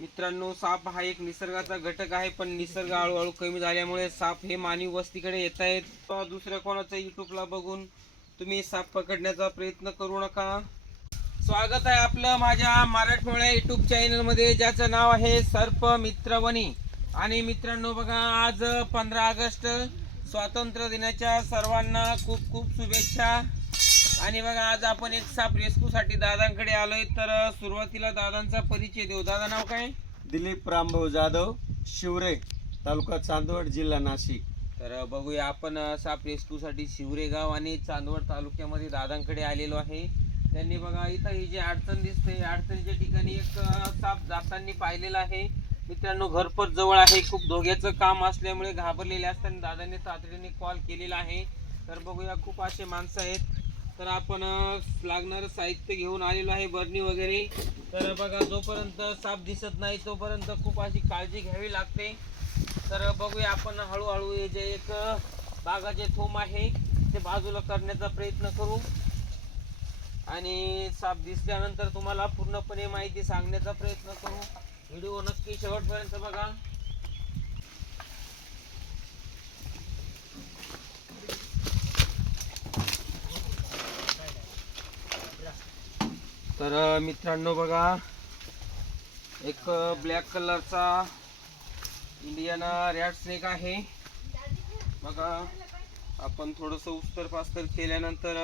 मित्रांनो साप हा एक निसर्गाचा घटक आहे पण निसर्ग हळूहळू कमी झाल्यामुळे साप हे मानवी वस्तीकडे येत आहेत. दुसऱ्या कोणाचा युट्यूबला बघून तुम्ही साप पकडण्याचा प्रयत्न करू नका. स्वागत आहे आपलं माझ्या मराठमोळ्या युट्यूब चॅनलमध्ये ज्याचं नाव आहे सर्प मित्रवणी आणि मित्रांनो बघा आज पंधरा ऑगस्ट स्वातंत्र्य दिनाच्या सर्वांना खूप खूप शुभेच्छा. आणि बघा आज आपण एक साप रेस्क्यूसाठी दादांकडे आलोय. तर सुरुवातीला दादांचा परिचय देऊ. दादा नाव काय? दिलीप रामभाऊ जाधव शिवरे तालुका चांदवड जिल्हा नाशिक. तर बघूया आपण साप रेस्क्यूसाठी शिवरे गाव आणि चांदवड तालुक्यामध्ये दादांकडे आलेलो आहे. त्यांनी बघा इथं ही जी अडचण दिसते अडचणीच्या ठिकाणी एक साप जाताना पाहिलेला आहे. मित्रांनो घरपर जवळ आहे. खूप धोग्याचं काम असल्यामुळे घाबरलेले असताना दादांनी तातडीने कॉल केलेला आहे. तर बघूया खूप असे माणसं आहेत. तर आपण लागणारं साहित्य घेऊन आलेलो आहे बरणी वगैरे. तर बघा जोपर्यंत साप दिसत नाही तोपर्यंत खूप अशी काळजी घ्यावी लागते. तर बघूया आपण हळूहळू हे जे एक बागाचे थोम आहे ते बाजूला करण्याचा प्रयत्न करू. आणि साप दिसल्यानंतर तुम्हाला पूर्णपणे माहिती सांगण्याचा प्रयत्न करू. व्हिडिओ नक्की शेवटपर्यंत बघा. तर मित्रांनो बघा एक ब्लॅक कलरचा इंडियन रॅड स्नेक आहे. बघा आपण थोडंसं उस्तर पास्तर केल्यानंतर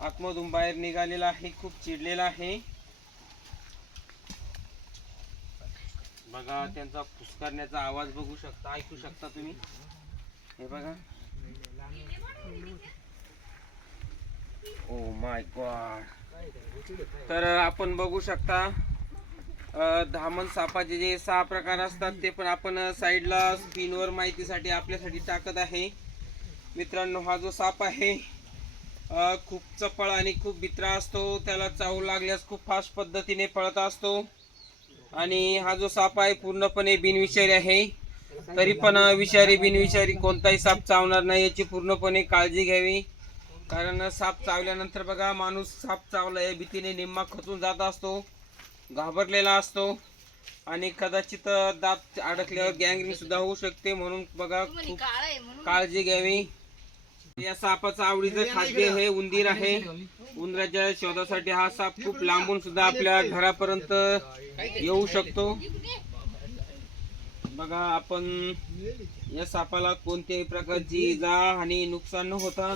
आतमधून बाहेर निघालेला आहे खूप चिडलेला आहे. बघा त्यांचा फुसकारण्याचा आवाज बघू शकता ऐकू शकता तुम्ही. हे बघा. ओ माय गॉड तर आपण बघू शकता धामन धामण सापाचे जे सहा प्रकार असतात ते पण आपण साईडला स्क्रीनवर माहितीसाठी आपल्यासाठी टाकत आहे. मित्रांनो हा जो साप आहे खूप चपळ आणि खूप भित्रा असतो. त्याला चावू लागल्यास खूप फास्ट पद्धतीने पळत असतो. आणि हा जो साप आहे पूर्णपणे बिनविषारी आहे. तरी पण विषारी बिनविषारी कोणताही साप चावणार नाही याची पूर्णपणे काळजी घ्यावी. कारण साप चावल्यानंतर बघा माणूस साप चावला या भीतीने निम्मा खचून जात असतो घाबरलेला असतो आणि कदाचित दात अडकल्यावर गँग्रिंग सुद्धा होऊ शकते म्हणून बघा खूप काळजी घ्यावी. या सापाचं आवडीचं खाद्य हे उंदीर आहे. उंदराच्या शोधासाठी हा साप खूप लांबून सुद्धा आपल्या घरापर्यंत येऊ शकतो. बघा आपण या सापाला कोणत्याही प्रकारची इजा आणि नुकसान न होता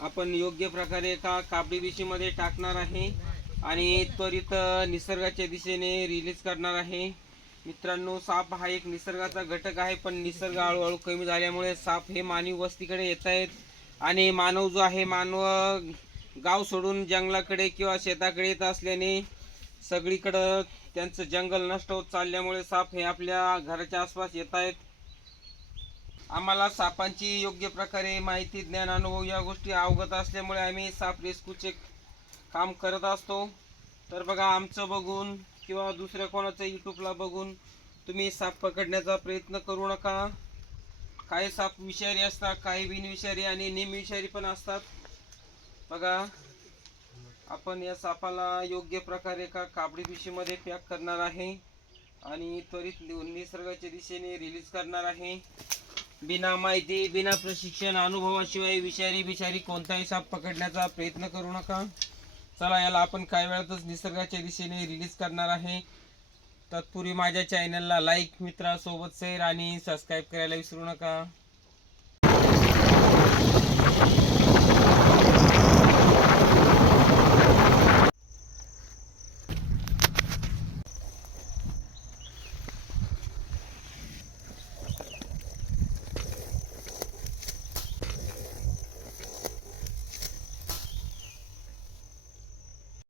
आपण योग्य प्रकारे एका कापडी पिशवीमध्ये टाकणार आहे आणि त्वरित निसर्गाच्या दिशेने रिलीज करणार आहे. मित्रांनो साप हा एक निसर्गाचा घटक आहे पण निसर्ग हळूहळू कमी झाल्यामुळे साप हे मानवी वस्तीकडे येत आहेत. आणि मानव जो आहे मानव गाव सोडून जंगलाकडे किंवा शेताकडे येत असल्याने सगळीकडं त्यांचं जंगल नष्ट होत चालल्यामुळे साप हे आपल्या घराच्या आसपास येत आहेत. आम्हाला सापांची योग्य प्रकारे माहिती ज्ञान अनुभव या गोष्टी अवगत असल्यामुळे आम्ही साप रेस्क्यूचे काम करत असतो. तर बघा आमचं बघून किंवा दुसऱ्या कोणाचं यूट्यूबला बघून तुम्ही साप पकडण्याचा प्रयत्न करू नका. काही साप विषारी असतात काही बिनविषारी आणि निमविषारी पण असतात. बघा आपण या सापाला योग्य प्रकारे एका कापडी पिशीमध्ये पॅक करणार आहे आणि त्वरित निसर्गाच्या दिशेने रिलीज करणार आहे. बिना माहिती बिना प्रशिक्षण अनुभवाशिवाय विषारी बिषारी कोणताही साप पकडण्याचा प्रयत्न करू नका. चला याला आपण काही वेळातच निसर्गाच्या दिशेने रिलीज करणार आहे. तत्पूर्वी माझ्या चॅनलला लाईक मित्रासोबत शेअर आणि सबस्क्राईब करायला विसरू नका.